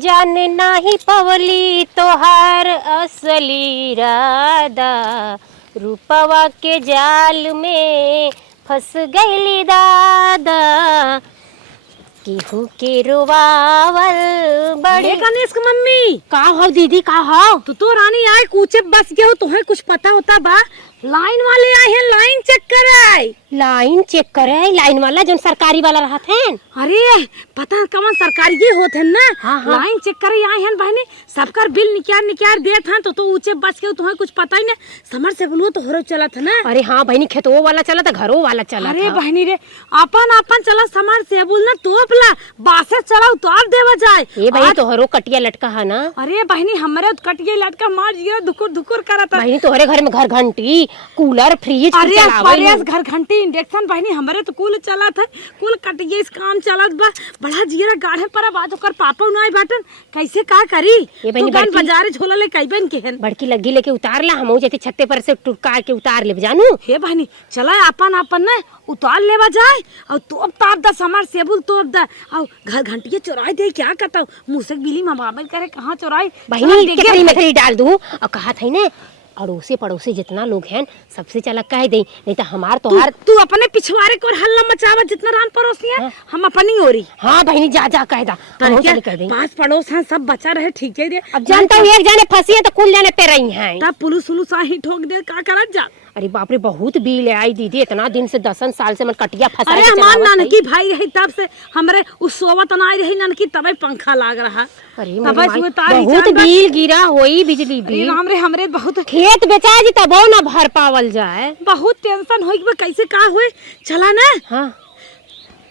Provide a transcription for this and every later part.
जान नाही पवली तोहार असली राधा, रूपवा के जाल में फंस गईली दादा, केहू के रोवावल बड़े। गणेश की मम्मी का हो दीदी, का हो? तू तो रानी आए कूचे बस गए हो, तुम्हें कुछ पता होता बा? लाइन वाले आए हैं, लाइन चेक कराए। लाइन चेक करे? लाइन वाला जो सरकारी वाला रहत है? अरे पता कौन सरकारी ये होते हैं ना। हाँ, हाँ। लाइन चेक करे आए हैं बहने, सबका बिल निकाल देत हैं। तो ऊंचे बच के तुम्हें कुछ पता ही नहीं। समर से बोलो तो हरो चला था ना। अरे हाँ बहनी, खेतों वाला चला था, घरों वाला चला अरे था। बहनी रे, अपन चला समर से बोल ना, तोपला बासे चला उतार देवा जाए। ए बहनी तोहरो कटिया लटका है ना? अरे बहनी हमारे कटिए लटका मार दिया, धुकुर धुकुर करा था। बहनी तोहरे घर में घर घंटी, कूलर, फ्रिज अरे घर घंटी इंडक्शन बहनी हमारे तो कुल चला था, कुल कटिए इस काम चलत बा। बड़ा जीरा गाढ़े पर बात कर पापा उनाई बाटन कैसे का करी। ये बहनी तू बाजारे झोला ले कईबन के हन बड़की लग्गी लेके उतार ला, हम जैसे छत्ते पर से टुटका के उतार ले जानू। हे बहनी चला अपन ना उतार लेवा जाए और तोप ताप दा समर सेबुल तोप दा और घर घंटिए चुराई दे। क्या कहता मुँह से बिली ममाबल करे कहाँ चुराई। बहनी केतरी में थरी डाल दूं और कहा था ना अड़ोसे पड़ोसे जितना लोग हैं सबसे चला कह दे, नहीं तो हमार तोहार। तू अपने पिछवाड़े को हल्ला मचावा जितना रान पड़ोसी है। हम अपनी हो रही। हाँ बहनी जा जा कह दा, हम चले कह देंगे। पास पड़ोस हैं सब बचा रहे ठीक है दे। अब जानता हूँ एक जाने फंसी है तो कुल जाने पे रही हैं। तब पुलिस उलूस ही ठोक दे का करत जा। अरे बाप रे बहुत बिल आई दीदी, इतना दिन से 10 साल से मैं कटिया फंसा अरे हमार नानकी भाई रही तब से हमरे उस सोवत ना रही नानकी, तबे पंखा लाग रहा। अरे तबे बहुत बिल गिरा होई बिजली बिल। हमरे हमरे बहुत खेत बेचा जी तबो ना भर पावल जाए। बहुत टेंशन होई कि कैसे का होए। चला ना हाँ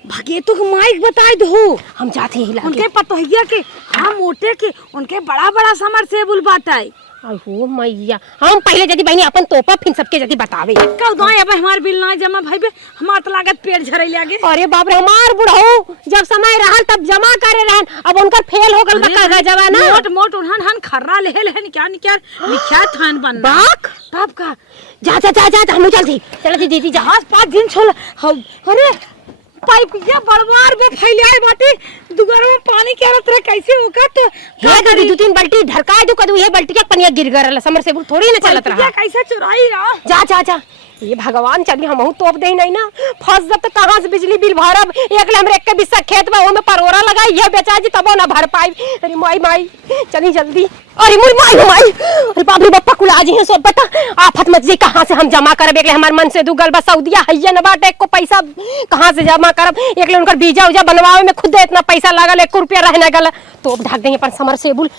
भागे तो माइक बताए दो, हम जाते ही लागे। उनके पतोहिया के हाँ मोटे के उनके बड़ा बड़ा समर से बुल बाटाई। हो मैया, हम पहले जदी बहनी अपन तोपा फिर सबके जदी बतावे। कब दो अब हमार बिल ना जमा भाई बे, हमार तो लागत पेड़ झरे लागे। अरे बाप रे, हमार बुढ़ऊ जब समय रहल तब जमा करे रहन, अब उनकर फेल हो गल बका गजवा ना। मोट मोट उन्हन हन खर्रा लेहल हन क्या लिखा थान बन बाक तब का। जा जा जा जा हम जल्दी चल दीदी जहाज 5 दिन छोल। अरे पाइपिया बड़वार में फैलाए बाटे, दुगार में पानी के रत रहे कैसे होगा। तो क्या करी 2-3 बाल्टी ढरकाए दो कदू, ये बाल्टी के पनिया गिर गरल समर से थोड़ी ना चलत रहा। कैसे चुराई रहा। जा जा जा ये भगवान चली हमहू तोप दे नहीं ना, फंस जब तो कहां से बिजली बिल भरब। एक हमरे एक के बिस्सा खेत में ओमे परोरा लगाई ये बेचा जी तबो ना भर पाई। अरे माई माई चली जल्दी। अरे मुई माई माई, अरे बाप रे बप्पा कुल आज ही सब बता आफत मत जी कहां से हम जमा करब। एकले हमार मन से दुगल बस सऊदिया हैया न बाटे को पैसा कहां से जमा करब। एकले उनकर बीजा उजा बनवावे में खुद इतना पैसा लागल, 1 रुपया रहने गल। तोप ढाक देंगे अपन समर से बुल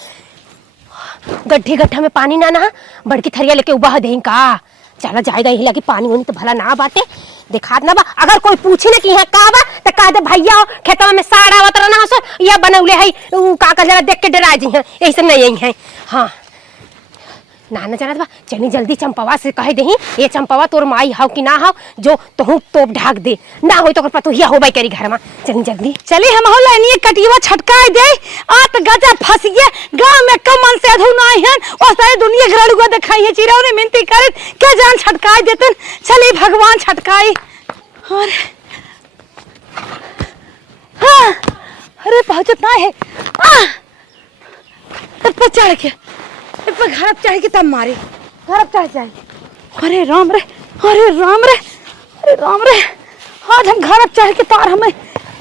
गड्ढे गड्ढा में पानी ना ना बड़की थरिया लेके उबा दें का। चला जाएगा हिला कि पानी होनी तो भला ना बाटे दिखात ना बा। अगर कोई पूछे ना कि यहाँ का बा तो कह दे भैया खेतवा में साड़ आवत रहना सो या बनौले है का कर जरा देख के डरा जी हैं ऐसे नहीं यही है। हाँ ना ना जाना बा, चली जल्दी चंपवा से कह दही ये चंपवा तोर माई हाउ कि ना हाउ जो तोहू तोप ढाक दे ना हो तो पतोहिया हो बाई करी घर में। चली जल्दी चली हम होला नहीं कटिवा छटकाए दे आत गजा फसिए गांव में कमन से अधु नाही हन और सारी दुनिया घरड़ुआ दिखाई है चिरौने मिनती करे के जान छटकाए देतन। चली भगवान छटकाई। और हां अरे पहुंचत ना है ऊपर चढ़ के ऊपर घर चढ़ के तब मारे घर चढ़ जाए। अरे राम रे अरे राम रे अरे राम रे आज हम घर चढ़ के तार हमें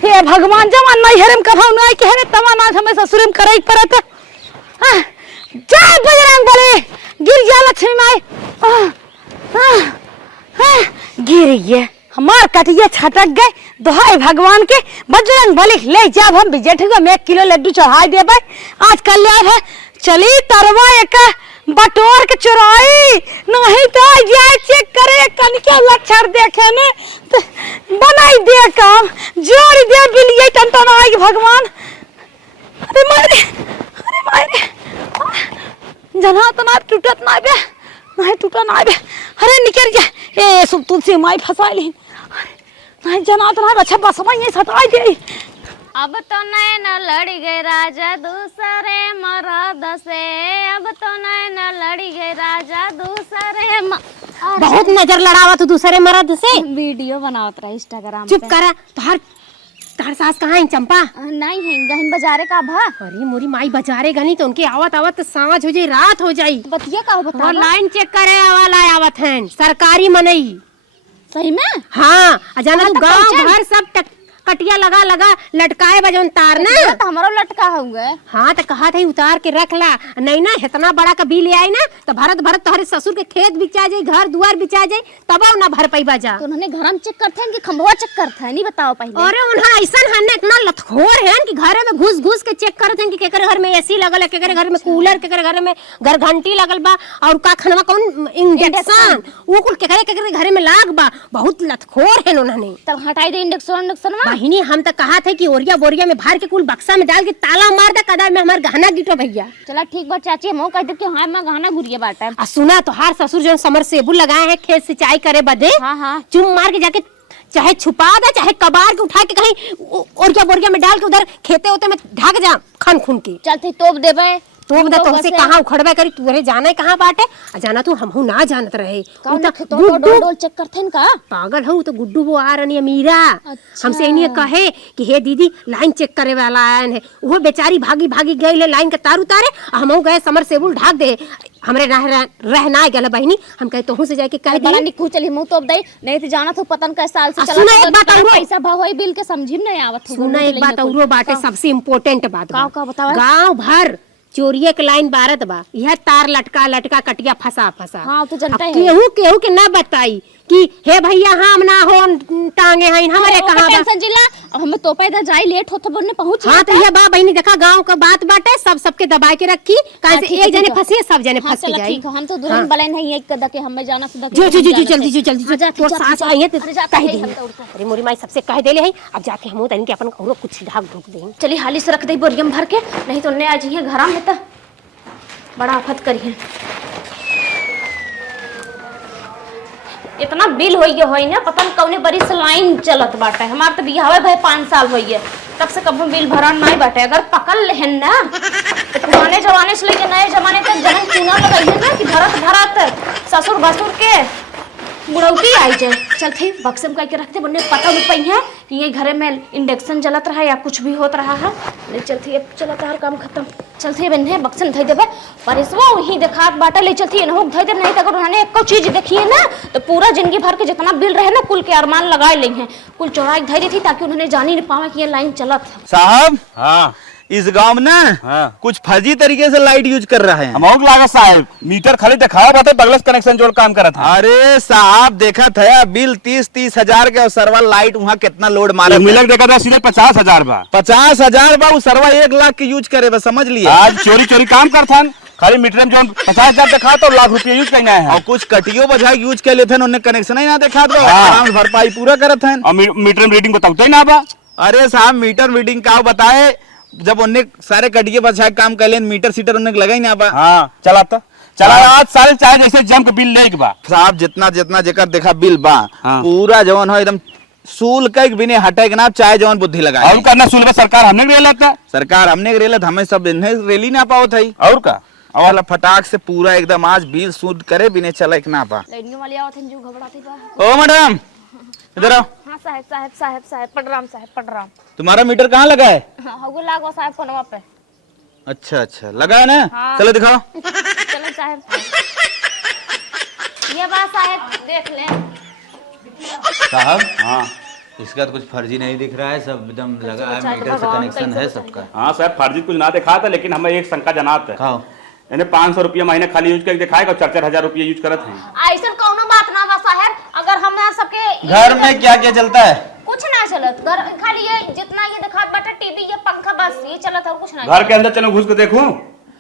हे भगवान जवान नहीं हरम कभाऊ नहीं के हरे तवान आज हमें ससुर में करे परत। जय बजरंग बली गिर गया लक्ष्मी माई। गिर गए हमार कटिया छटक गए। दोहाई भगवान के बजरंग बली ले जाब हम बिजेठ को 1 किलो लड्डू चढ़ाई देबे आज कल्याण है। चली तरवा एक बटोर के चुराई नहीं तो जाए चेक करे कनके लक्षण देखे ने तो बनाई दे काम जोड़ दे बिलिए टंटन आई भगवान। अरे मारे जना तो ना टूटत ना बे नहीं टूटा ना बे। अरे निकल जा ए सब तुलसी माई फसाइली नहीं जना तो ना अच्छा बस में सटाई दे। अब तो नैन लड़ गए राजा दूसरे मरद से, अब तो नैन लड़ गए राजा दूसरे बहुत नजर लड़ावा तू दूसरे मर्द से। वीडियो बनावत रहा इंस्टाग्राम चुप करा तो हर तार सास कहाँ है चंपा? नहीं है गहन बाजारे का भा। अरे मोरी माई बाजारे गनी तो उनके आवत आवत तो सांझ हो जाई, रात हो जाई। बतिया का बता और लाइन चेक करे वाला आवत है सरकारी मनई। सही में? हाँ जाना तू तक गांव पहुंचे? भर सब कटिया लगा लगा लटकाए बजौन तार ना। तो हमारा लटका होंगे। हाँ तो कहा था उतार के रख ला, नहीं ना इतना बड़ा का बिल आई ना तो भरत भरत तुम्हारे ससुर के खेत बिचा जाए, घर दुआर बिचा जाए, तब ना भर पाई बाजा। तो उन्होंने घर में चेक करते हैं कि खंभवा चेक करते हैं? नहीं बताओ पहले। अरे उन्हें ऐसा हन्ने इतना लतखोर है कि घरे में घुस घुस के चेक करते हैं कि केकर घर में एसी लगल है, केकर घर में कूलर, केकर घर में घर घंटी लगल बा, और का खनवा कौन इंडक्शन वो कुल केकर घरे में लाग बा। बहुत लतखोर है उन्होंने। तब हटाई दे इंडक्शन बहिनी हम तो कहा थे कि ओरिया बोरिया में भर के कुल बक्सा में डाल के ताला मार दे कदा में हमार गहना गिटो भैया। चला ठीक बात चाची, हम कह दे कि हां मैं गहना गुरिया बाटा। आ सुना तो हार ससुर जो समरसेबुल लगाए हैं खेत सिंचाई करे बदे। हाँ। चुम मार के जाके चाहे छुपा दे चाहे कबार के उठा के कहीं ओरिया बोरिया में डाल के उधर खेते होते में ढक जा खन खुन के। चलते तोप देबे तो बता तुमसे कहाँ उखड़बे करी, तुरे जाने कहाँ बाटे जाना तू हमहू ना जानत रहे। तो डोल चेक करथे का पागल हूँ तो गुड्डू वो आ रही मीरा। अच्छा। हमसे इन्हें कहे कि हे दीदी लाइन चेक करे वाला आयन है, वो बेचारी भागी भागी गई ले लाइन का तार उतारे, हम गए समरसेबुल ढाक दे हमरे रहना गल बहनी। हम कहे तोहू से जाके कह बड़ा दी निकू चली मुंह तोप दई, नहीं तो जाना तो पतन का साल से सुना एक बात और पैसा भाव होई बिल के समझी नहीं आवत। सुना एक बात और बाटे सबसे इम्पोर्टेंट बात का बतावा? गांव भर चोरिये के लाइन बारत बा, यह तार लटका लटका कटिया फंसा फंसा। हाँ तो जनता है। केहू केहू के ना बताई कि हे भैया हम ना हो टांगे हैं हमारे कहाँ बा। टेंशन जिला अब हमें तो पैदा जाई लेट होत बोलने पहुंच। हाँ तो ये बा बहनी देखा गांव का बात बाटे, सबके दबा के रखी काहे से एक जने फंसी सब जने फंस के जाई। ठीक है हम तो दुल्हन बलन है एक कदा के हमें जाना सदा जो जल्दी तो सास आई है तो कह दे। अरे मोरी माई सबसे कह देले है, अब जाके हम तनी के अपन औरो कुछ ढाक ढोक दें। चली हाली से रख दे बोरियम भर के, नहीं तो ने आज ये घर में तो बड़ा आफत करी है। इतना बिल होई ना पता न कौने बड़ी से लाइन चलत बाटे। हमार तो बियाह भाई 5 साल होई है तब से कभी बिल भरन नहीं बाटे। अगर पकड़ लेहन ना तो पुराने जमाने से लेके नए जमाने तक जन चूना लगाइए ना कि भरत ससुर भसुर के बुढ़ौती आई जाए। चल थे बक्से में करके रखते बनने पता नहीं पाई है कि ये घरे में इंडक्शन जलत रहा या कुछ भी होत रहा है। ले चलती अब चलता हर काम खत्म। चलती बन्ने बक्सन धई देबे परिसवा वही देखात बाटा ले चलती न हो धई दे, नहीं तो अगर उन्होंने एको चीज देखिए ना तो पूरा जिंदगी भर के जितना बिल रहे ना कुल के अरमान लगाए ले हैं, कुल चौराई धई देती ताकि उन्होंने जानी नहीं पावे कि ये लाइन चलत है। साहब हाँ इस गांव में ना हाँ। कुछ फर्जी तरीके से लाइट यूज कर रहे हैं। अमाउंट लागत साहब मीटर खाली दिखाया बता बगलस कनेक्शन जोड़ काम करा था। अरे साहब देखा था बिल 30 हजार के और सरवा लाइट वहाँ कितना लोड मारे मिलक देखा था सीधे 50,000 बा। 50,000 बा वो सरवा 1 लाख की यूज करे बस समझ लिए। आज चोरी चोरी काम करता खाली मीटर में जो 50,000 दिखा तो लाख रुपया यूज करना है और कुछ कटियो बजा यूज कर लेते उन्हें कनेक्शन ही ना देखा तो आराम भरपाई पूरा करत है। और मीटर में रीडिंग बताते ही ना बा। अरे साहब मीटर रीडिंग का बताए जब उन्हें सारे कटिए बचा काम कर ले मीटर सीटर उन्हें लगा ही ना बा। हाँ चला आज साल चाहे जैसे जम के बिल ले बा साहब जितना जितना जेकर देखा बिल बा हाँ। पूरा जवन हो एकदम सूल कई बिने हटे के ना चाहे जवन बुद्धि लगाए और करना सुन सरकार हमने रेल लेता सरकार हमने रेल हमें सब इन्हें रेली ना पाओ था और का और फटाक से पूरा एकदम आज बिल सूद करे बिने चले ना पा। लाइनिंग वाली आवत है जो घबराती बा। ओ मैडम इधर आओ। हां साहब पडराम तुम्हारा मीटर कहाँ लगा है? हगो लागो साहब कोनवा पे। अच्छा लगा है ना। हाँ। चलो दिखाओ। चलो साहब ये बात साहब देख ले। साहब हाँ इसका तो कुछ फर्जी नहीं दिख रहा है, सब एकदम लगा है, अच्छा, मीटर से भगवान कनेक्शन कैसे है बताइए? सबका। हाँ साहब फर्जी कुछ ना दिखा था लेकिन हमें एक शंका जनात है। खाओ इन्हें 500 रुपया महीने खाली यूज करके दिखाएगा और 4,000 रुपया यूज करत है। ऐसा कौनो बात ना बा साहब, अगर हम सबके घर में क्या क्या चलता है? कुछ ना चलत घर खाली ये जितना ये दिखात बाटा टीवी ये पंखा बस ये चलत और कुछ ना घर के अंदर चलो घुस के देखूं।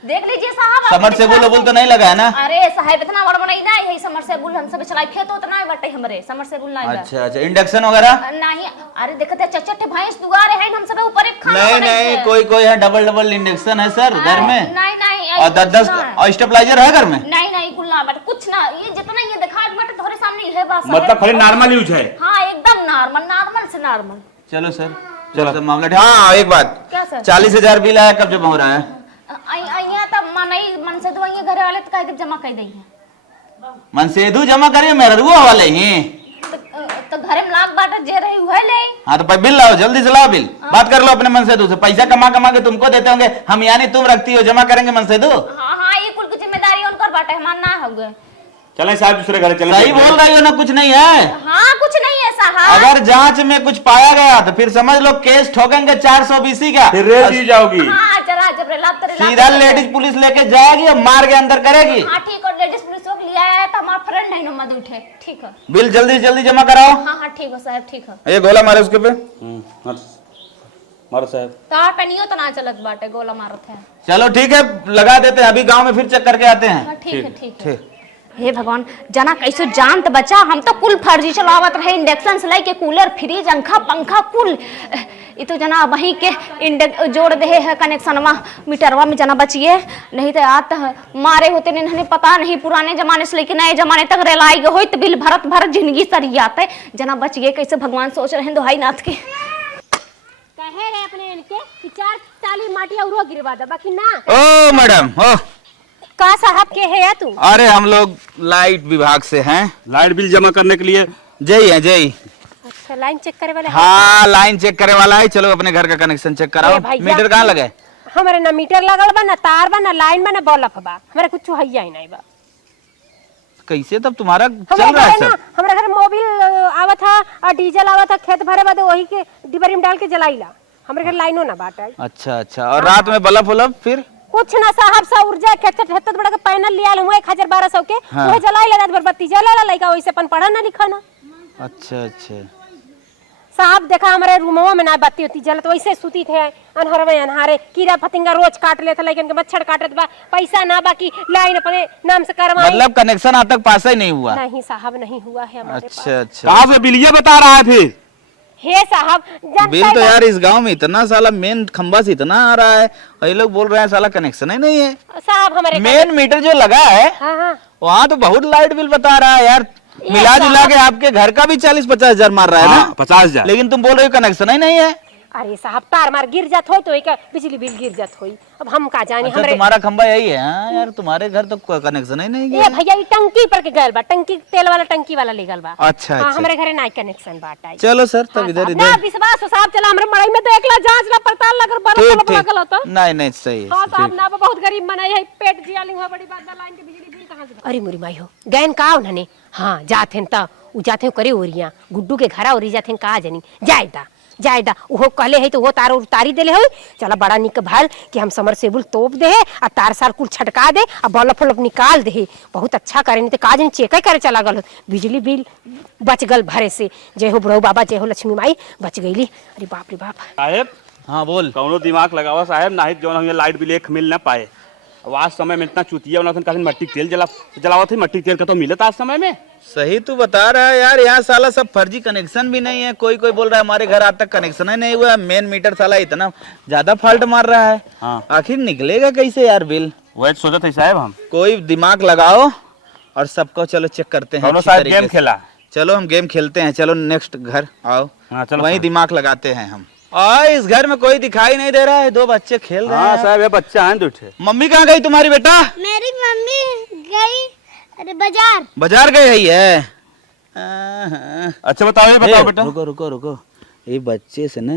देख लीजिए साहब। समरसेबुल तो नहीं लगा है ना? अरे साहब इतना बड़ा बड़ा ना है समरसेबुल हम सब चलाई फिर तो उतना ही बटे हमरे समरसेबुल ना है। अच्छा इंडक्शन वगैरह नहीं। अरे देखते चचटे भैंस दुआरे हैं हम सब ऊपर एक खाना नहीं कोई है डबल इंडक्शन है सर घर में। नहीं और 10 और स्टेबलाइजर है घर में? नहीं कुल ना बट कुछ ना ये जितना ये दिखात बटे तुम्हारे सामने है बात। मतलब खाली नॉर्मल यूज है। हां एकदम नॉर्मल से नॉर्मल। चलो सर चलो सब मामला। हाँ एक बात क्या सर? 40,000 बिल आया, कब जमा हो रहा है? अइया तब मन से दुआइया घर वाले तो कह के जमा कर दई है। मनसेधु जमा करिए मेरा रुआ वाले ही तो घरे में लाग बाटा जे रही हुए ले। हाँ तो बिल लाओ, जल्दी से लाओ बिल। बात कर लो अपने मनसेदू से, पैसा कमा कमा के तुमको देते होंगे, हम यानी तुम रखती हो, जमा करेंगे मनसेदू। हाँ हाँ, ये कुल की जिम्मेदारी उनकर बाटा है, हमार ना होगे। चले साहब दूसरे घर चले। सही बोल रही हो ना, कुछ नहीं है। हाँ कुछ नहीं है साहब। अगर जांच में कुछ पाया गया तो फिर समझ लो केस ठोकेंगे 420 का, फिर रेल दी जाओगी। हाँ जरा जब लाभ तेरे सीधा लेडीज पुलिस लेके जाएगी और मार के अंदर करेगी। हाँ ठीक है, लेडीज पुलिस को लिया है तो हमारा फ्रेंड नहीं मत उठे। ठीक है, बिल जल्दी से जल्दी जमा कराओ। हाँ हाँ ठीक है साहब, ठीक है। ये गोला मारे उसके पे। मारो साहब। तार पे तो ना चलत बाटे, गोला मारत है। चलो ठीक है, लगा देते हैं, अभी गांव में फिर चेक करके आते हैं। हाँ ठीक है, ठीक है। हे भगवान, जना कैसे जानत बचा, हम तो कुल फर्जी चलावत रहे, इंडक्शन से लेके कूलर, फ्रिज, पंखा पंखा कुल। ये तो जना वहीं के जोड़ दे है कनेक्शनवा मीटरवा में, जना बचिए, नहीं तो आज मारे होते नहीं, पता नहीं पुराने जमाने से लेके नए जमाने तक रेलाई हो तो बिल भरत भरत जिंदगी सरियाते। जना बचिए कैसे, भगवान सोच रहे हैं दोहाई नाथ के। कहे रे अपने इनके कि 4 टाली माटी और गिरवा दे, बाकी ना। ओ मैडम, ओ का साहब के है तू? अरे हम लोग लाइट विभाग से हैं। लाइट बिल जमा करने के लिए। जय है जय। अच्छा, लाइन चेक करे वाले? हाँ लाइन चेक करे वाला है। चलो अपने घर का कनेक्शन चेक कराओ। अरे भैया, मीटर कहाँ लगे? हमारे ना मीटर लगल बा, ना तार बा, ना लाइन बा, ना बल्ब बा, हमारे कुछ हैया ही नहीं बा। कैसे तब तुम्हारा चल रहा है सब? हमारे घर मोबिल आवा था और डीजल आवा था, खेत भरे बाद वही के डिबरी में डाल के जलाईला। हमारे घर लाइनो ना बाटा। अच्छा अच्छा, और रात में बल्ब वल्ब फिर? कुछ ना साहब, सा ऊर्जा खेत बड़ा के पैनल लिया हुआ 1000-1200 के, हाँ। वो जलाई ले, रात भर बत्ती जला लइका, वैसे अपन पढ़ा ना लिखा ना। अच्छा अच्छा। साहब देखा हमारे रूमवा में ना बत्ती होती जलत, वैसे सुती थे अनहर में अनहारे, कीड़ा फतिंगा रोज काट लेते, लेकिन के मच्छर काटत बा, पैसा ना बाकी लाइन अपने नाम से करवाई। मतलब कनेक्शन आज तक पास ही नहीं हुआ? नहीं साहब, नहीं हुआ है हमारे पास। अच्छा अच्छा। कहाँ से बिल ये बता रहा है फिर? हे साहब, बिल तो यार इस गांव में इतना साला मेन खंबा से इतना आ रहा है, और ये लोग बोल रहे हैं साला कनेक्शन ही नहीं है। साहब हमारे मेन मीटर जो लगा है हाँ हाँ, वहाँ तो बहुत लाइट बिल बता रहा है यार। मिला जुला के आपके घर का भी 40-50 हजार मार रहा है ना? 50,000। लेकिन तुम बोल रहे हो कनेक्शन ही नहीं है। अरे साहब, तार मार गिर जात हो तो एक बिजली बिल गिर जात होई, अब हम का जाने। अच्छा हमरे तुम्हारा खंबा यही है? हाँ यार, तुम्हारे घर तो कनेक्शन ही नहीं ये भैया ये टंकी पर के गल बा, टंकी तेल वाला टंकी वाला ले गल बा। अच्छा हाँ, अच्छा। हमारे घरे ना कनेक्शन बाटा। चलो सर, तब हाँ, इधर साहब, ना इधर विश्वास हो साहब, चला हमरे मड़ई में तो एकला जांच ला पड़ताल लगर ठीक बरफ ठीक। लगल होता। नहीं नहीं, सही है। हां साहब, ना बहुत गरीब मनाई है, पेट जियाली हुआ, बड़ी बात लाइन के बिजली बिल कहां से? अरे मुरी माई हो गैन का उन्होंने, हां जाथे त उ जाथे करे ओरिया गुड्डू के घरा ओरी जाथे का जनी जायदा वो कहले है तो वो तार उतारी देले हो। चला बड़ा निक भल कि हम समरसेबुल तोप दे आ तार सार कुल छटका दे आ बल्ब फल्ब निकाल दे, बहुत अच्छा करे। नहीं तो का जनी चेक करे चला गल, बिजली बिल बच गल भरे से। जय हो बुढ़ऊ बाबा, जय हो लक्ष्मी माई, बच गईली। अरे बाप रे बाप। साहेब हाँ बोल। कौनो दिमाग लगावा साहब, ना ही जो हम ये लाइट बिल एक मिल ना पाए। अब आज समय में इतना चुतिया बना था, मट्टी तेल जलावा थे, मट्टी तेल का तो मिलता आज समय में। सही तू बता रहा है यार, यहाँ साला सब फर्जी कनेक्शन भी नहीं है। कोई कोई बोल रहा है हमारे घर आज तक कनेक्शन ही नहीं हुआ। मेन मीटर साला इतना ज्यादा फॉल्ट मार रहा है। हाँ। आखिर निकलेगा कैसे यार बिल? वही सोचा था साहब हम। कोई दिमाग लगाओ और सबको चलो चेक करते हैं अच्छी साहब तरीके गेम से। खेला। चलो हम गेम खेलते हैं। चलो नेक्स्ट घर आओ, हाँ, चलो वही साहब। दिमाग लगाते हैं हम। और इस घर में कोई दिखाई नहीं दे रहा है, 2 बच्चे खेल रहे हाँ हैं। साहब, ये बच्चा है दूठे। मम्मी कहाँ गई तुम्हारी बेटा? मेरी मम्मी गई अरे बाजार। बाजार गई है? हाँ। अच्छा बताओ, ये बताओ बेटा। रुको रुको रुको, ये बच्चे से ना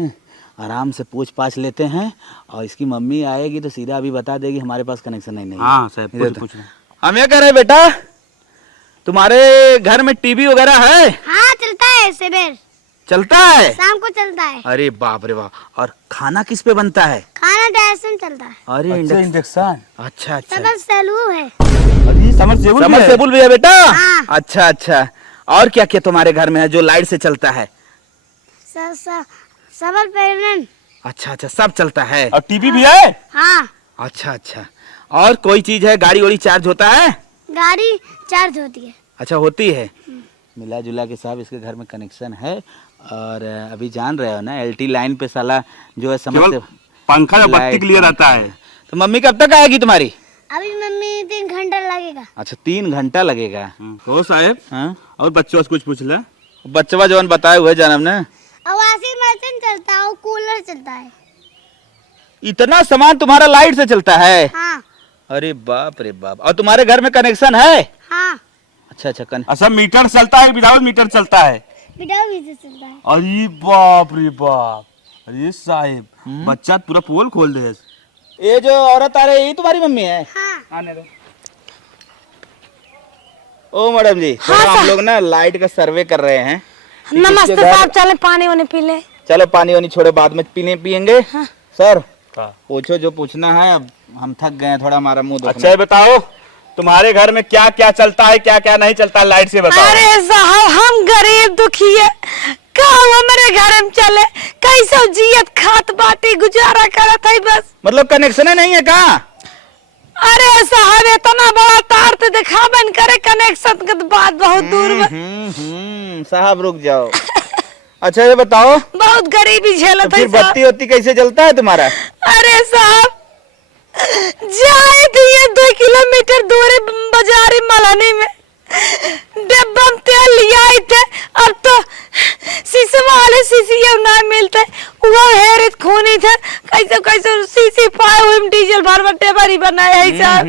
आराम से पूछ पाछ लेते हैं, और इसकी मम्मी आएगी तो सीधा अभी बता देगी हमारे पास कनेक्शन नहीं है। हाँ साहब, इधर पूछ लो। हम ये कह रहे हैं बेटा, तुम्हारे घर में टीवी वगैरह है? हाँ चलता है, सवेर चलता है? शाम को चलता है। अरे बाप रे बाप। और खाना किस पे बनता है? खाना डैसन चलता है। अरे इंडक्शन। अच्छा अच्छा। डबल सैलू है। अरे समरसेबुल भी है। समरसेबुल भी है बेटा? हाँ। अच्छा अच्छा। और क्या क्या तुम्हारे घर में है जो लाइट से चलता है? सबल पैरन। अच्छा अच्छा, सब चलता है। और टीवी भी है? हाँ। अच्छा अच्छा। और कोई चीज है, गाड़ी वाड़ी चार्ज होता है? गाड़ी चार्ज होती है। अच्छा होती है। मिला जुला के साहब इसके घर में कनेक्शन है। और अभी जान रहे हो ना, LT लाइन पे साला जो है समझ केवल पंखा या बत्ती के लिए रहता है। तो मम्मी कब तक आएगी तुम्हारी? अभी मम्मी 3 घंटा लगेगा। अच्छा 3 घंटा लगेगा। हो साहब। हाँ? और बच्चों से कुछ पूछ ले। बच्चवा जवन बताए हुए जन्म ने। और वॉशिंग मशीन चलता है और कूलर चलता है। इतना सामान तुम्हारा लाइट से चलता है? हाँ। अरे बाप रे बाप। और तुम्हारे घर में कनेक्शन है? हाँ। अच्छा अच्छा अच्छा मीटर चलता है, विदाउट मीटर चलता है? विदाउट वीजा चलता है। अरे बाप रे बाप, अरे साहिब बच्चा पूरा पोल खोल दे। ये जो औरत आ रही है, ये तुम्हारी मम्मी है? हाँ। आने दो। ओ मैडम जी, थोड़ा हम लोग ना लाइट का सर्वे कर रहे हैं। नमस्ते साहब, चले पानी वानी पी ले। चलो पानी वानी छोड़ो, बाद में पियेंगे। सर हाँ। पूछो जो पूछना है, अब हम थक गए हैं थोड़ा, हमारा मुंह अच्छा ये बताओ तुम्हारे घर में क्या क्या चलता है, क्या क्या नहीं चलता, लाइट से बताओ। अरे साहब हम गरीब दुखी है, काम हमारे घर में चले, कैसे जियत खात बाटी गुजारा करत है बस। मतलब कनेक्शन नहीं है कहाँ? अरे साहब इतना बड़ा तार तो दिखाबन करे, कनेक्शन के बात बहुत दूर में। साहब रुक जाओ। अच्छा ये बताओ, बहुत गरीबी तो झेलत फिर है साहब। बत्ती वत्ती कैसे जलता है तुम्हारा? अरे साहब जाए दिए 2 किलोमीटर दूर बाजारी मलानी में डिब्बा में तेल लिया आए थे, अब तो शीशे वाले शीशी ना मिलते, वो हेरित खूनी थे, कैसे कैसे शीशी पाए हुए में डीजल भर भर बनाए है साहब।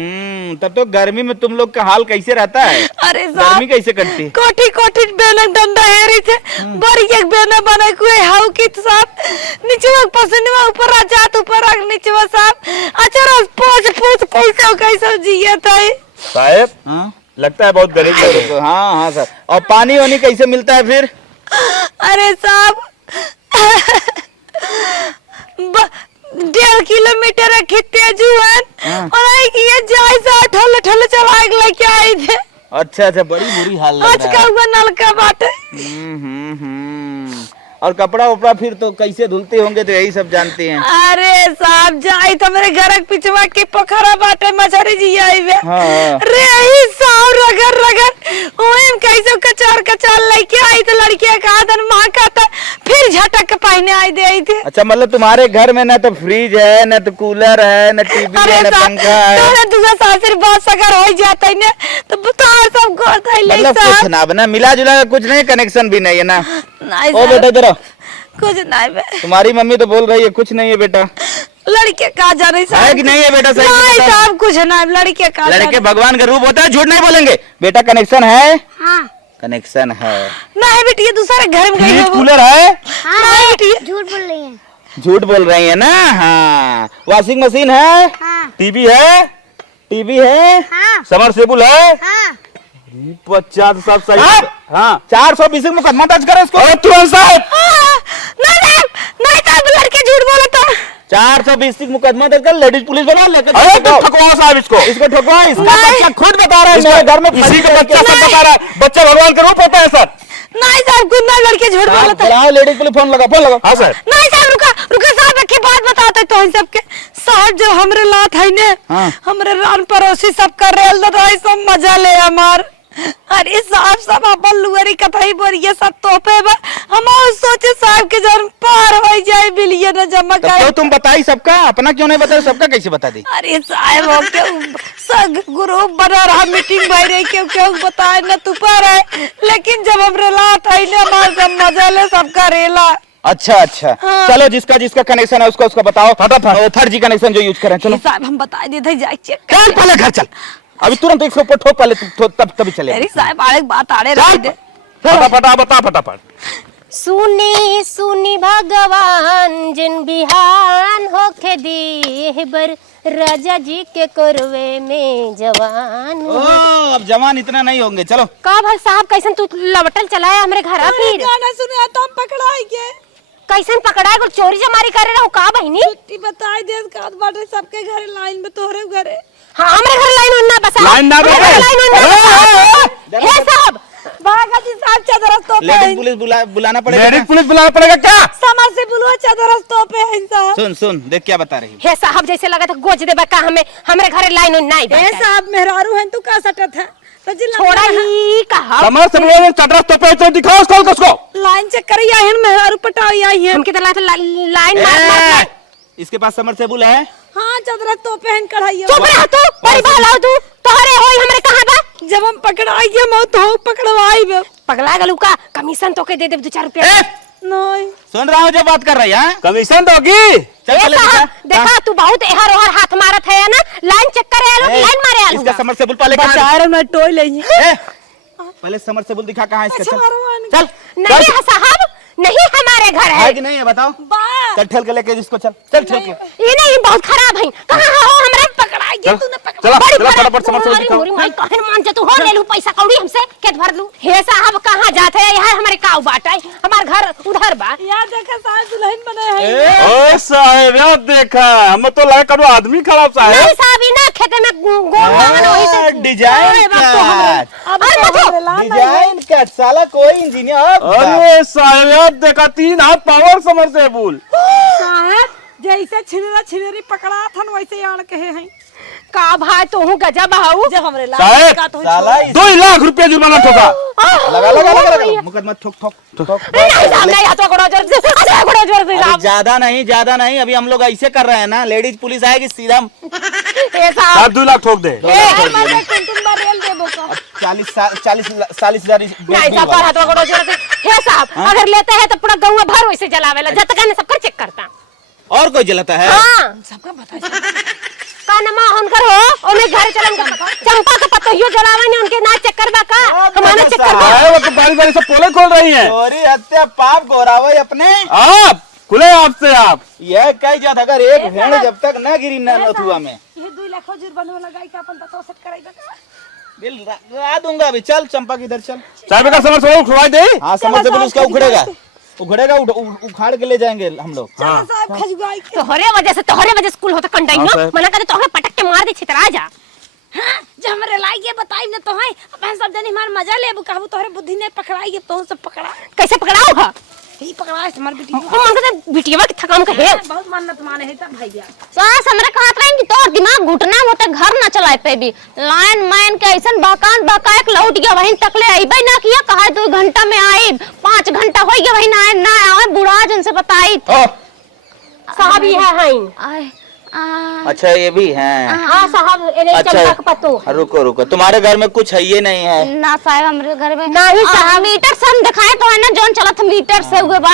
तब तो गर्मी में तुम लोग का हाल कैसे रहता है? अरे गर्मी साहब कैसे कटती? कोठी कोठी बेना डंडा हेरी थे, बड़ी एक बेना बना कुए हाउ की साहब, नीचे पसंदवा ऊपर आ जात, ऊपर आ नीचे साहब। अच्छा रोज पूछ कैसे कैसे जिया था साहब हाँ? लगता है बहुत गरीब लोग हैं। हाँ हाँ सर। और पानी वानी कैसे मिलता है फिर? अरे साहब 1.5 किलोमीटर खिते जुआन और ये जाय से ठल ठल चला के लेके आई थे। अच्छा अच्छा, बड़ी बुरी हाल लग आज रहा का है। हुआ नलका बाटे। और कपड़ा उपड़ा फिर तो कैसे धुलते होंगे, तो यही सब जानते हैं। अरे साहब जाई तो मेरे घर के पिछवा के पोखरा बाटे मछरी जी आई वे। हाँ। रे ही साहब रगड़ रगड़ ओएम कैसे कचार लेके आई तो लड़कियां का आदन मां का था, फिर झटक के पहने आई दे आई थे। अच्छा मतलब तुम्हारे घर में ना तो फ्रिज है, ना तो कूलर है, ना टीवी अरे है, ना साहब पंखा है। तोरे दूसरा सासुर बात सगर हो जाता है ना, तो बता सब करता है मतलब कुछ ना बना, मिला जुला कुछ नहीं, कनेक्शन भी नहीं है ना? नहीं ओ बेटा इधर आओ। कुछ नहीं बे, तुम्हारी मम्मी तो बोल रही है कुछ नहीं है बेटा। लड़के का जाने साहब। है कि नहीं है बेटा? सही नहीं बताओ। साहब कुछ नहीं, लड़के का लड़के भगवान का रूप होता है, झूठ नहीं बोलेंगे। बेटा कनेक्शन है? हाँ। कनेक्शन है। नहीं बेटी ये दूसरे घर में गई फ्रिज है वो। कूलर है? नहीं बेटी झूठ बोल रही है। झूठ बोल रही है ना? हाँ। वॉशिंग मशीन है? हाँ। टीवी है? टीवी है? हाँ। समरसेबुल है? हाँ। बच्चा तो सब सही। हाँ? हाँ 420 मुकदमा दर्ज करो इसको। अरे तुरंत साहब, नहीं साहब लड़के झूठ बोला था। 420 मुकदमा दर्ज कर, लेडीज पुलिस बना लेकर अरे जाओ। तुम ठकवाओ साहब इसको। इसको ठोको। इसका नहीं। बच्चा खुद बता रहा है मेरे घर में इसी फर्जी का बच्चा करके- सब बता रहा है, बच्चा भगवान का रूप होता है सर। नहीं साहब कुछ नहीं, लड़के झूठ बोला आप था। बुलाओ लेडीज पुलिस, फोन लगा, फोन लगा। हाँ सर। नहीं साहब रुका साहब, रखिए बात बताते तो इन सबके साहब जो हमरे लात है ने, हाँ। हमरे रान पड़ोसी सब कर रहे हैं, सब मजा ले हमार। अरे साहब सब अपन लुअरी कथई बोल ये सब तोपे बा, हम सोचे साहब के जन पार हो जाए बिलिए न जमा तब कर। क्यों तुम बताई सबका, अपना क्यों नहीं बताई? सबका कैसे बता दी? अरे साहब हम के सब ग्रुप बना रहा, मीटिंग भाई रही, क्यों बताए न तू पर है, लेकिन जब हमरे लात है ने हमार सब मजा ले सबका रेला। अच्छा अच्छा। हाँ। चलो जिसका जिसका कनेक्शन है उसका बताओ। फटाफट फर्जी कनेक्शन जो यूज करें। चलो साहब हम बता देते जाए चेक चल पहले घर चल, अभी तुरंत 100 ऊपर ठोक पहले, तब तभी चले। अरे साहब आड़े बात आड़े रह दे। फटाफट बता फटाफट। सुनी सुनी भगवान जिन बिहान होके दी बर राजा जी के करवे में जवान। ओ अब जवान इतना नहीं होंगे। चलो का भाई साहब कैसन तू लवटल चलाया हमरे घर फिर? गाना सुने तो हम पकड़ाई के कैसन पकड़ा गो, चोरी चमारी करे रहो का बहिनी? छुट्टी बताई दे का बाटे सबके घरे लाइन में, तोहरे घरे हाँ हमरे घर लाइन उन्ना बसा, लाइन ना हमरे बसा। घर लाइन उन्ना बसा। हे साहब भागा जी साहब चादर तो पे लेडीज पुलिस बुलाना पड़ेगा। लेडीज पुलिस बुलाना पड़ेगा क्या? समझ से बुलवा चादर तो पे है साहब। सुन सुन देख क्या बता रही। हे साहब जैसे लगा था गोज दे बका हमें, हमरे घर लाइन उन्ना ए नहीं साहब मेहरारू हैं तू का सटत है तो जी छोड़ा ही कहा। समर से बोलो चटरा तो पे तो दिखाओ उसको। लाइन चेक करी आई है, मेहरारू पटाई आई है। हमके तो लगा था लाइन मार। इसके पास समरसेबुल है? हां चादर तो पहन कढ़ाई चुप रह तू, बड़ी बाल आओ तू, तोहरे होई हमरे कहां बा? जब हम पकड़ाई के मौत तो पकड़वाई बे पगला गलू का, कमीशन तो के दे दे 2-4 रुपया। नहीं सुन रहा हूँ जब बात कर रही है। कमीशन दोगी? चल ए चले साहब देखा तू बहुत एहर ओहर हाथ मारत है ना, लाइन चेक करे आलो, लाइन मारे आलो। इसका समरसेबुल पहले बचाए रे मैं टोई लेंगे। पहले समरसेबुल दिखा कहाँ है इसका। अच्छा, चल नहीं है साहब, नहीं हमारे घर है। है कि नहीं है बताओ। चल ठेल के लेके जिसको, चल चल ठेल के। ये नहीं बहुत खराब है। कहाँ हो हमरा पकड़ाई चल, तूने चला, बड़ी चला, खराब- फटाफट समरसेबुल अरे दिखाओ। मोरी माई कहन मान जा तू हो ले लू पैसा कौड़ी हमसे केत भर लू। हे साहब कहाँ जाते हैं, यहाँ हमारे काऊ बाटा है, हमार घर उधर बा। यार देखा साहब दुल्हन बने हैं। ओ साहब यार देखा, हम तो लगे करो आदमी खराब साहब। नहीं साहब ना खेते में गोवान वही से डिजाइन डिजाइन का साला कोई इंजीनियर। अरे साहब यार देखा, 3 हाथ पावर समरसेबुल। साहब जैसे छिलरा छिलरी पकड़ा था वैसे यार कहे हैं का भाई तू गजब हाउ। जब हमरे साहब, का तो साला 2 लाख रुपया जुर्माना ठोका। लगा लगा लगा लगा मुकदमा ठोक ठोक ठोक। नहीं साहब नहीं आता करो जोर से, अच्छा करो जोर से अरे साहब। ज्यादा नहीं अभी हम लोग ऐसे कर रहे हैं ना, लेडीज पुलिस आएगी सीधा हे साहब साहब 2 लाख ठोक दे। 40,000 नहीं साहब पर हाथ करो जोर से। हे साहब अगर लेते हैं तो पूरा गांव भर वैसे जलावेला, जब तक ने सबकर चेक करता। और कोई जलाता है। हां सबका बता का नमा हुनकर हो ओने घर चलन का चंपा का पतोहियो जलावे ने उनके ना चेक करबा का हमारा चेक करबा। साहब वो तो बारी बारी से पोले खोल रही हैं। चोरी हत्या पाप गोरावे अपने आप खुले आपसे आप। यह कह जात अगर एक भेड़ जब तक न गिरी नथुआ में ये 2 लाख जुर्माना लगाई का अपन बता सेट कराई बता। बिल ला दूंगा अभी। चल चंपा की इधर चल। साहब का समरसेबुल खुलवा दे। हाँ समरसेबुल उसका उखड़ेगा उखाड़ के ले जाएंगे हम लोग। चलो साहब खजगाई के तोहरे वजह से स्कूल होता कंडाई हाँ, ना साहब। मना करे तोहरे पटक के मार दे छितरा जा। हां जब हमरे लाइए बताई न तो है अपन सब जनी मार मजा लेबू कहबू तोहरे बुद्धि ने पकड़ाई तो सब पकड़ा कैसे पकड़ाओ हा ही पकड़ा है हमार बेटी हम मांगते बिटिया के थकाम कहे। बहुत मन्नत माने है तब भैया सास हमरा कहत रहे कि तोर दिमाग घुटना होते घर ना चलाए पे भी लाइन मैन के ऐसन बकान बकाए लौट गया वहीं तकले आईबे ना किया कहा 2 घंटा में आई 5 घंटा हो गया वहीं ना आए बुढ़ा जन से बताई साहब ही है आए अच्छा ये भी है। हां साहब एने चंपा का पतो रुको तुम्हारे घर में कुछ है ये नहीं है। ना साहब हमरे घर में नहीं साहब। मीटर से हम दिखाए तो है ना जोन चलत मीटर से हुए बा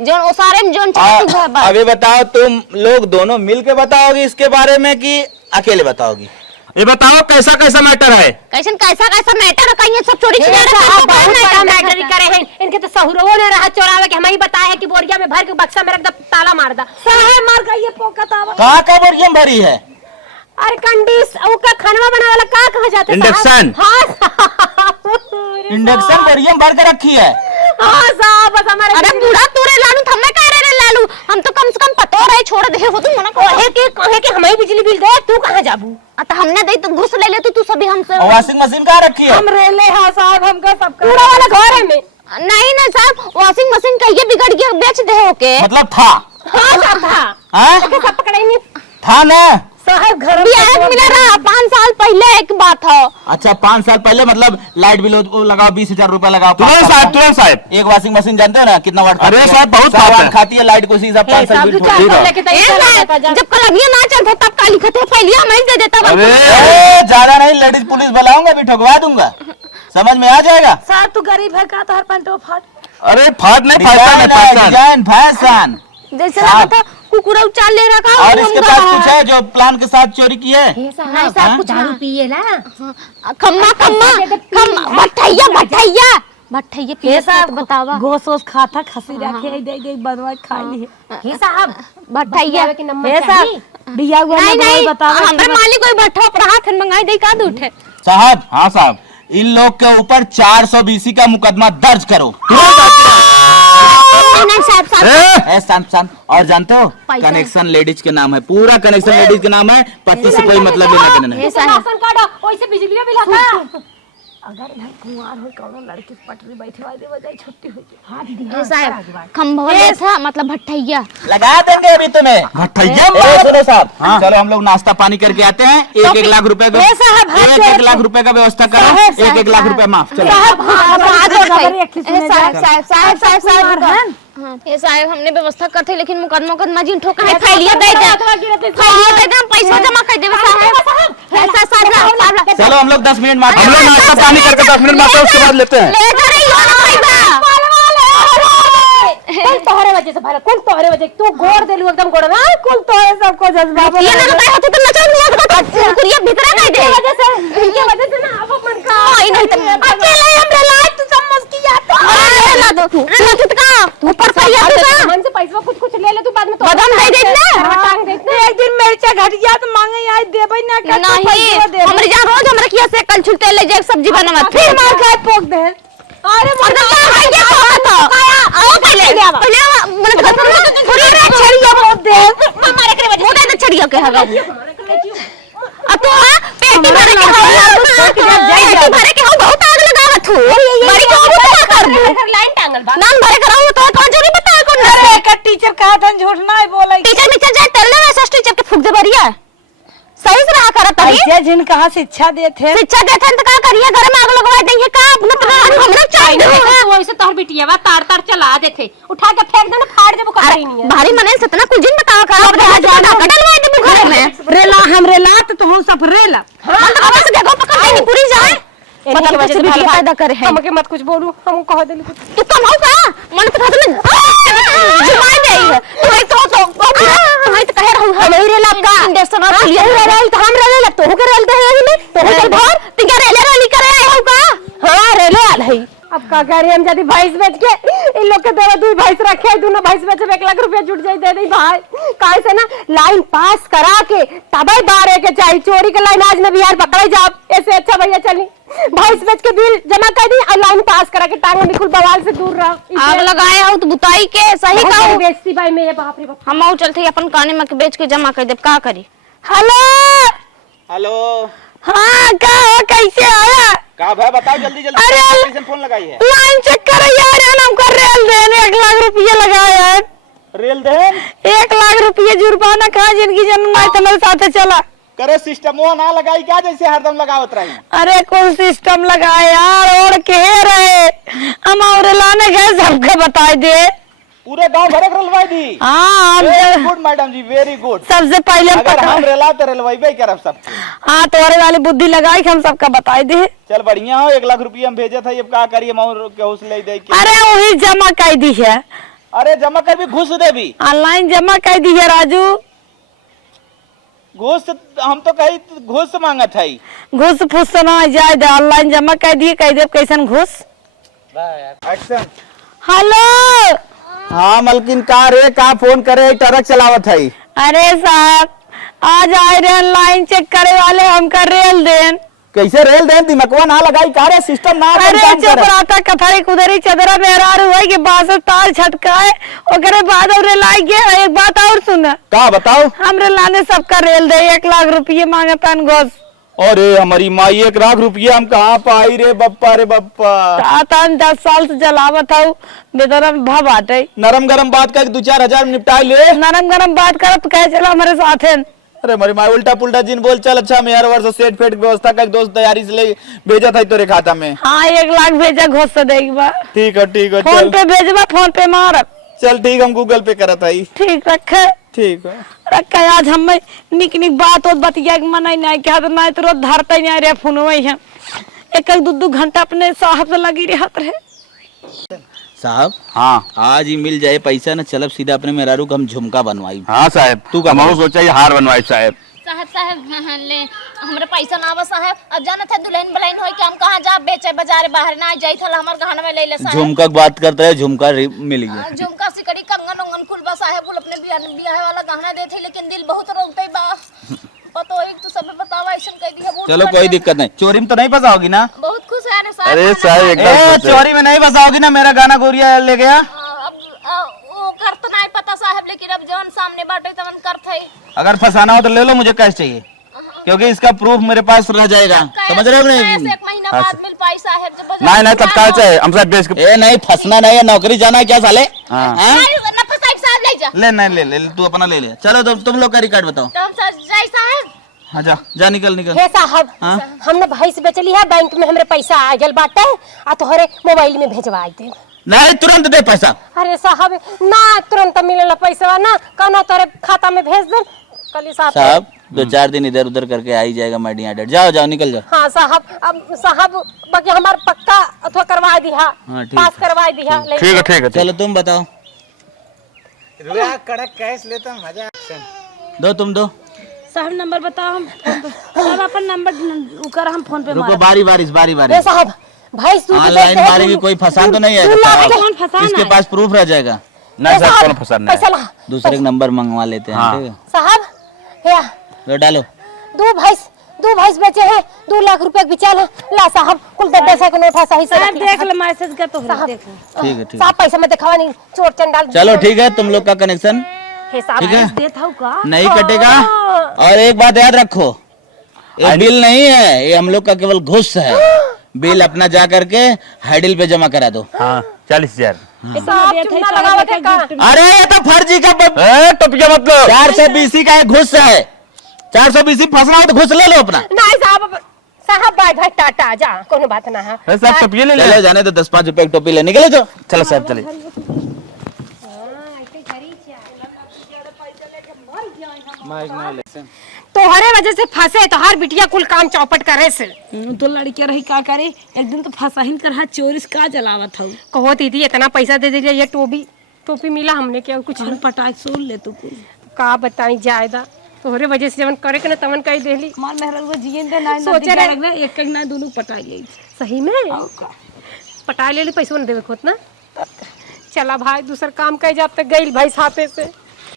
जोन ओसारे में जोन चलत हुए बा। अभी बताओ तुम लोग दोनों मिल के बताओगी इसके बारे में कि अकेले बताओगी। ये बताओ कैसा कैसा मैटर है। कैसन कैसा कैसा मैटर कहीं सब चोरी ये साहब बहुत बड़ा मैटर करे हैं इनके तो सहुरो ने रहा चोरावे के हमें ही बताया है कि बोरिया में भर के बक्सा में रख दे ताला मार दा। साहब मार का ये पोकत आवा कहाँ का बोरिया भरी है। अरे कंडीस ओ का खाना बनाने वाला का कहा जाता है इंडक्शन। हां इंडक्शन बोरिया भर के रखी है। हां साहब बस हमारे अरे बूढ़ा तोरे लालू थम्मे कह रे लालू हम तो कम से कम पतो रहे छोड़ दे हो तू मना कहे के हमें बिजली बिल दे तू कहां जाबू। तो हमने दे तो घुस ले तू सभी हमसे और वॉशिंग मशीन कहाँ रखी है। हम रेले हां साहब हमका सब पूरा वाला घर है में। नहीं ना साहब वॉशिंग मशीन कहिए बिगड़ गया बेच दे होके मतलब था। हां साहब था हाँ? लेकिन सब पकड़ेंगे था ना। साहब घर में बियाह मिला रहा 5 साल पहले एक बात है। अच्छा 5 साल पहले मतलब लाइट बिल लगाओ 20,000 रुपया लगाओ। तुरंत साहब एक वॉशिंग मशीन जानते हो ना कितना वाट अरे साहब, बहुत खाती है। खाती है लाइट को उसी हिसाब 5 साल बिल जब कलमिया ना चलता तब काली खते फैलिया मैं दे देता अरे ज्यादा नहीं लेडीज पुलिस बुलाऊंगा भी ठोकवा दूंगा। समझ में आ जाएगा। साहब तू गरीब है का तोहर पैंटो फाट अरे फाट नहीं फैशन डिजाइन फैशन। जैसे लगा था कुकुरा उचाल ले रखा और इसके पास कुछ है जो प्लान के साथ चोरी की है। नहीं साहब कुछ दारू पिए ना खम्मा खम्मा खम्मा भट्ठैया भट्ठैया भट्ठैया पिए साहब बतावा गोस ओस खाता खसी रखे दे दे बनवा खा ली हे साहब भट्ठैया के नंबर हे साहब बिया हुआ नहीं नहीं बतावा हमारे मालिक कोई भट्ठा पर हाथ मंगाई दे का उठे साहब। हाँ साहब इन लोग के ऊपर 420 का मुकदमा दर्ज करो। नहीं साहब साहब शांत शांत। और जानते हो कनेक्शन लेडीज के नाम है, पूरा कनेक्शन लेडीज के नाम है। पति से कोई मतलब लेना देना नहीं। राशन कार्ड ओइसे बिजली बिल आता। अगर भाई कुंवार हो कौनो लड़की पटरी बैठे वाले बजाय छुट्टी हो जाए हां दीदी साहब खम्भा था मतलब भट्ठैया लगा देंगे अभी तुम्हें। भट्ठैया सुनो साहब। चलो हम लोग नाश्ता पानी करके आते हैं। 1-1 लाख रुपए का 1-1 लाख रुपए का व्यवस्था करो। 1-1 लाख रुपए माफ। चलो ये साहब हमने व्यवस्था करते लेकिन मुकदमा जिन ठोका है फैलिया दे दे हम पैसा जमा कर देबे साहब पैसा साहब चलो हम लोग 10 मिनट मार हम लोग नाश्ता पानी करके 10 मिनट मारते हैं उसके बाद लेते हैं। ले जा रही हो कुल तोहरे वजह से भला कुल तोहरे वजह तू गोड़ देलू एकदम गोड़ ना कुल तोहरे सबको जज्बा ये ना बताए होते तो नचल नहीं कुरिया भीतर आ गए वजह से ना अब मन का नहीं तो अकेले हम नहीं हमरे जहाँ रोज हमरा किया से कल छुलते ले जाए सब्जी बनावा फिर मार खाए पोक दे। अरे मुर्गा है ये कहा था आओ पहले मन थोड़ी रे छड़िया बोल दे मारे करे मुदा तो छड़िया के हवा आ तो पेट भरे के हवा भरे के हो बहुत आग लगावत हो बड़ी को क्या कर दू लाइन टांगल बा नाम भरे कराऊ तो जरूरी बता कौन अरे एक टीचर कहा था झूठ ना बोले। टीचर मिचर जाए तरले वैसा टीचर के फूक दे बरिया सही से रहा करत तभी ऐसे जिन कहा शिक्षा देते शिक्षा देते तो का करिए घर में आग लगवा देंगे का अपना तो हम लोग चाहिए वैसे तोहर बिटिया बा तार तार चला देथे उठा के फेंक देना फाड़ देबो कहीं नहीं है। भारी मने से इतना कुछ दिन बताओ का अब डलवा दे घर में रेला हम रेला तो हम सब रेला हम तो बस देखो पकड़ नहीं पूरी जाए इनकी वजह से बिटिया पैदा करे है हमके मत कुछ बोलू हम कह देली कुछ तू कम हो का मन तो था में जुमाई दे है तो तुम्हारी तो कह रहूं हम रे लगा इंडस्ट्री ना लिया रे तो हम रे लग तो हो के रेल दे है तो हो चल भर तिका रेले रेली करे आए हो का हां रेले आल है अब का करे हम जदी भैंस बेच के इन लोग के देवा दुई भैंस रखे दोनों भैंस बेचे 1 लाख रुपया जुट जाई दे दे भाई काहे से ना लाइन पास करा के तबे बारे के चाहिए चोरी के लाइन आज में बिहार पकड़े जाओ ऐसे अच्छा भैया चली भैंस बेच के बिल जमा कर दी और लाइन पास करा के टांग बिल्कुल बवाल से दूर रहो आग लगाए हो तो बुताई के सही बहुत कहूं बेइज्जती भाई मेरे बाप रे बाप हम आउ चलते अपन काने में बेच के जमा कर देब का करी हेलो हेलो हाँ का कैसे आया का भाई बताओ जल्दी जल्दी अरे कैसे फोन लगाई है लाइन चेक करो यार हम कर रेल देने 1 लाख रुपया लगाया है रेल देन 1 लाख रुपया जुर्माना कहा जिनकी जन्म आई तुम्हारे साथ चला करे सिस्टम वो ना लगाई क्या जैसे हरदम लगावत रही। अरे कौन सिस्टम लगाया यार और कह रहे हम और लाने गए सबके बता दे पूरे गांव भरे के रेलवाई दी। हाँ वेरी गुड मैडम जी वेरी गुड। सबसे पहले अगर हम रेला तो रेलवाई करब सब। हाँ तोरे वाली बुद्धि लगाई हम सबका बताई दे। चल बढ़िया हो 1 लाख रुपया हम भेजे था, अब क्या करिए मोर के हौसले दे के। अरे वही जमा कर दी है। अरे जमा कर भी घुस दे भी ऑनलाइन जमा कर दी है राजू। घुस हम तो कही घुस मांगत है। घुस फुस ना जाए दे, ऑनलाइन जमा कर दिए कह दे कैसन घुस। एक्शन। हेलो हाँ मलकिन का रे का फोन करे ट्रक चलावत है। अरे साहब आज आए रहे लाइन चेक करे वाले हम कर रेल देन। कैसे रेल देन दिमकवा ना लगाई का रे सिस्टम ना अरे चपराता कथारी कुदरी चदरा मेहरार हुआ कि बास तार छटकाए ओकरे बाद और लाई गए। एक बात और सुना का बताओ। हमरे लाने सबका रेल दे 1 लाख रुपये मांगे तन घोष। अरे हमारी माई 1 लाख रुपया हम कहाँ पाई रे बप्पा रे बप्पा। 7-10 साल से जलावत हूँ बेदरा भाव बाटे। नरम गरम बात कर 2-4 हजार निपटा ले। नरम गरम बात करत कह चला हमारे साथ है। अरे हमारी माई उल्टा पुल्टा जिन बोल चल अच्छा मैं हर वर्ष सेट फेट व्यवस्था का दोस्त तैयारी से ले भेजा था तेरे खाता में। हाँ 1 लाख भेजा घोष से देगी बा। ठीक है फोन पे भेजबा फोन पे मार। चल ठीक हम गूगल पे करत है। ठीक रखे ठीक है रखा। आज हम निक निक बात और बतिया मन नहीं क्या तो नहीं तो रोज धरते नहीं रहे फोन वही है। 1-2 घंटा अपने साहब से लगी रहत रहे। साहब हाँ आज ही मिल जाए पैसा ना चलब सीधा अपने मेहरारू को हम झुमका बनवाई। हाँ साहब तू का हम सोचा ये हार बनवाई साहब। साहब ले हमरे पैसा ना बस साहब अब जाना था दुल्हन बलाइन होई कि हम कहां जा बेचे बाजार बाहर ना जाई थल हमर गहना में ले ले साहब। झुमका की बात करते है झुमका मिल गया। झुमका सिकड़ी कंगन उंगन कुल बा साहब कुल अपने बियाह वाला गहना दे थे लेकिन दिल बहुत रोकते बा पतो एक तो सब बतावा ऐसा कह दिया। चलो कोई दिक्कत नहीं, चोरी में तो नहीं फंसाओगी ना। बहुत खुश है रे साहब। अरे साहब एकदम चोरी में नहीं फंसाओगी ना। मेरा गाना गोरिया ले गया अब वो कर तो नहीं पता साहब लेकिन अब जवन सामने बाटे तवन करत है। अगर फंसाना हो तो ले लो, मुझे कैश चाहिए क्योंकि इसका प्रूफ मेरे पास रह जाएगा। समझ रहे हो कैसे अपने? 1 महीना बाद मिल पाई साहब जब नहीं तत्काल चाहिए हम साहब बेच के। ए नहीं फंसना नहीं है, नौकरी जाना है क्या साले। हाँ। हाँ? ना फसाई साहब ले जा। ले नहीं ले तू अपना ले ले। चलो तुम लोग का रिकॉर्ड बताओ। तो हम जाई साहब। हाँ जा निकल हे साहब हमने भैंस बेचली है बैंक में हमरे पैसा आ गल बाटे आ तोहरे मोबाइल में भेजवा दे। नहीं तुरंत दे पैसा। अरे साहब ना तुरंत मिलेला पैसा ना कहना तोरे खाता में भेज दे कल साहब 2-4 दिन इधर उधर करके आ ही जाएगा। मैडिया डेट जाओ निकल जाओ। हाँ साहब अब साहब बाकी हमार पक्का अथवा करवा दिया पास करवा दिया। ठीक है चलो तुम बताओ। कड़क कैश लेता मजा। दो तुम दो। साहब नंबर बताओ हम साहब अपन नंबर उकर हम फोन पे रुको बारी ए साहब भैंस दूध ऑनलाइन मारेगी कोई फसान तो नहीं है। कौन फसाना इसके पास प्रूफ रह जाएगा। नहीं साहब कौन फंसाना पैसा ला दूसरे का नंबर मंगवा लेते हैं। ठीक है साहब या लो डालो। 2 भैंस दो भैंस बेचे हैं 2 लाख रुपए बिचाल है ला साहब कुल 10 का नोट है सही से साहब देख ले मैसेज का तो साहब देख ले। ठीक है ठीक साहब पैसा मत दिखावा नहीं चोर चंडाल चलो ठीक है तुम लोग का कनेक्शन हे साहब ठीक है देता हूँ का नहीं कटेगा। और एक बात याद रखो, ये बिल नहीं है, ये हम लोग का केवल घुस है। बिल अपना जा करके हैडिल पे जमा करा दो। हाँ 40,000। साहब चुना लगावत है का अरे ये तो फर्जी का टोपिया मतलब 420 का घुस है। 420 फंसना हो तो घुस ले लो अपना। नहीं साहब साहब बाय भाई टाटा जा कोनो बात ना है साहब टोपिया ले चले जाने तो 10-5 रुपए की टोपी लेने के लिए जो। चलो साहब चलिए। तोहरे वजह से फंसे तो हर बिटिया कुल काम चौपट करे से तो लड़के रही का करे एक दिन तो फसाहिन कर हाथ चोरिस का जलावत हूँ कहो दीदी इतना पैसा दे दीजिए ये टोपी मिला हमने क्या कुछ और पटाख सुन ले तू कुल का बताई जायदा तोहरे वजह से जवन करे के ना तवन कही देली मार मेहरल वो जियन दे ना सोचे रहे एक ना दोनों पटाई ले सही में पटा ले पैसा न देवे खोत ना चला भाई दूसर काम कह जाते गई भाई साथे से